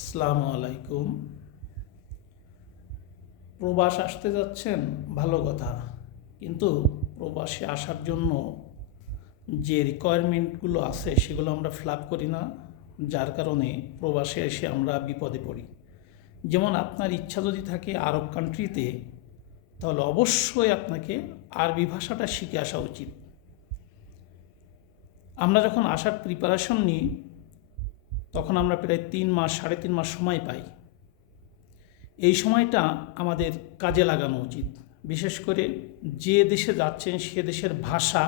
আসসালামু আলাইকুম। প্রবাস আসতে যাচ্ছেন, ভালো কথা, কিন্তু প্রবাসে আসার জন্য যে রিকোয়ারমেন্টগুলো আছে সেগুলো আমরা ফিল করি না, যার কারণে প্রবাসে এসে আমরা বিপদে পড়ি। যেমন আপনার ইচ্ছা যদি থাকে আরব কান্ট্রিতে, তাহলে অবশ্যই আপনাকে আরবি ভাষাটা শিখে আসা উচিত। আমরা যখন আসার প্রিপারেশন নিই তখন আমরা প্রায় 3 মাস 3.5 মাস সময় পাই। এই সময়টা আমাদের কাজে লাগানো উচিত। বিশেষ করে যে দেশে যাচ্ছেন সে দেশের ভাষা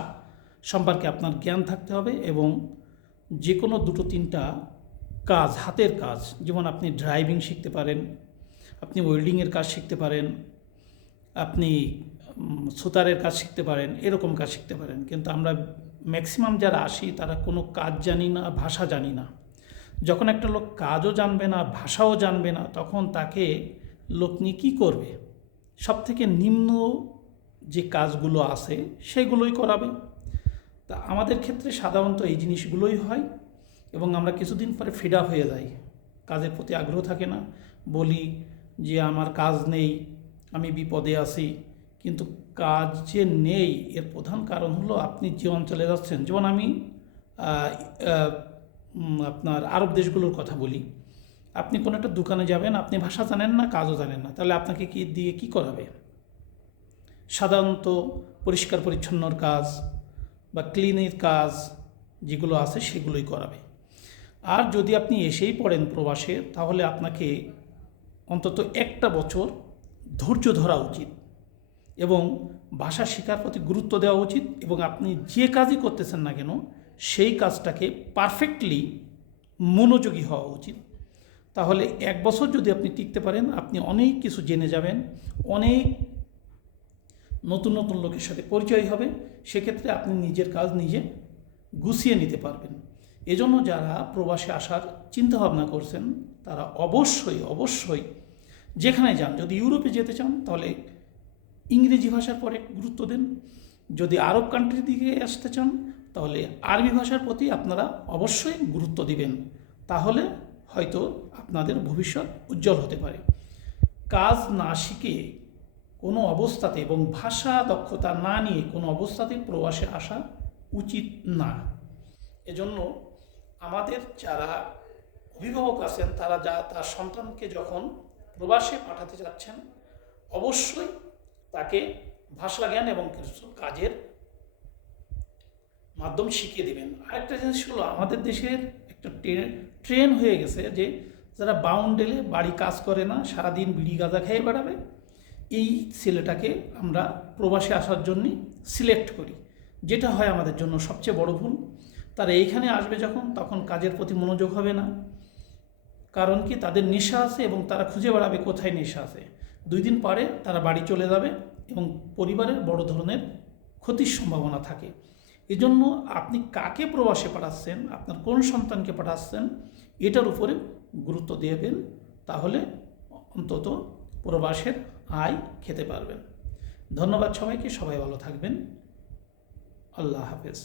সম্পর্কে আপনার জ্ঞান থাকতে হবে এবং যে কোনো 2-3টা কাজ, হাতের কাজ, যেমন আপনি ড্রাইভিং শিখতে পারেন, আপনি ওয়েল্ডিংয়ের কাজ শিখতে পারেন, আপনি সুতারের কাজ শিখতে পারেন, এরকম কাজ শিখতে পারেন। কিন্তু আমরা ম্যাক্সিমাম যারা আসি তারা কোনো কাজ জানি না, ভাষা জানি না। যখন একটা লোক কাজও জানবে না, ভাষাও জানবে না, তখন তাকে লোক নিয়ে কী করবে? সবথেকে নিম্ন যে কাজগুলো আছে সেগুলোই করাবে। তা আমাদের ক্ষেত্রে সাধারণত এই জিনিসগুলোই হয় এবং আমরা কিছুদিন পরে ফিড আপ হয়ে যাই, কাজের প্রতি আগ্রহ থাকে না, বলি যে আমার কাজ নেই, আমি বিপদে আছি। কিন্তু কাজ যে নেই এর প্রধান কারণ হলো আপনি যে অঞ্চলে যাচ্ছেন। যেমন আমি আপনার আরব দেশগুলোর কথা বলি। আপনি কোনো একটা দোকানে যাবেন, আপনি ভাষা জানেন না, কাজও জানেন না, তাহলে আপনাকে কি দিয়ে কী করাবে? সাধারণত পরিষ্কার পরিচ্ছন্নর কাজ বা ক্লিনের কাজ যেগুলো আছে সেগুলোই করাবে। আর যদি আপনি এসেই পড়েন প্রবাসে, তাহলে আপনাকে অন্তত 1টা বছর ধৈর্য ধরা উচিত এবং ভাষা শেখার প্রতি গুরুত্ব দেওয়া উচিত এবং আপনি যে কাজই করতেছেন না কেন সেই কাজটাকে পারফেক্টলি মনোযোগী হওয়া উচিত। তাহলে 1 বছর যদি আপনি টিকতে পারেন, আপনি অনেক কিছু জেনে যাবেন, অনেক নতুন নতুন লোকের সাথে পরিচয় হবে। সেক্ষেত্রে আপনি নিজের কাজ নিজে গুছিয়ে নিতে পারবেন। এজন্য যারা প্রবাসে আসার চিন্তাভাবনা করছেন তারা অবশ্যই যেখানে যান, যদি ইউরোপে যেতে চান তাহলে ইংরেজি ভাষার পরে গুরুত্ব দেন, যদি আরব কান্ট্রির দিকে আসতে চান তাহলে আরবি ভাষার প্রতি আপনারা অবশ্যই গুরুত্ব দিবেন। তাহলে হয়তো আপনাদের ভবিষ্যৎ উজ্জ্বল হতে পারে। কাজ না শিখে কোনো অবস্থাতে এবং ভাষা দক্ষতা না নিয়ে কোনো অবস্থাতে প্রবাসে আসা উচিত না। এজন্য আমাদের যারা অভিভাবক আছেন তারা তার সন্তানকে যখন প্রবাসে পাঠাতে যাচ্ছেন, অবশ্যই তাকে ভাষা জ্ঞান এবং কিছু কাজের মাধ্যম শিখিয়ে দেবেন। আরেকটা জিনিস হলো, আমাদের দেশের একটা ট্রেন হয়ে গেছে যে যারা বাউন্ডেলে বাড়ি কাজ করে না, সারাদিন বিড়ি গাঁজা খেয়ে বেড়াবে, এই ছেলেটাকে আমরা প্রবাসে আসার জন্যই সিলেক্ট করি, যেটা হয় আমাদের জন্য সবচেয়ে বড় ভুল। তারা এইখানে আসবে যখন, তখন কাজের প্রতি মনোযোগ হবে না। কারণ কি, তাদের নেশা আছে এবং তারা খুঁজে বেড়াবে কোথায় নেশা আছে। 2 দিন পরে তারা বাড়ি চলে যাবে এবং পরিবারের বড় ধরনের ক্ষতির সম্ভাবনা থাকে। এজন্য আপনি কাকে প্রবাসে পাঠাচ্ছেন, আপনার কোন সন্তানকে পাঠাচ্ছেন, এটার উপরে গুরুত্ব দেবেন। তাহলে অন্তত প্রবাসের আয় খেতে পারবেন। ধন্যবাদ সবাইকে, সবাই ভালো থাকবেন। আল্লাহ হাফেজ।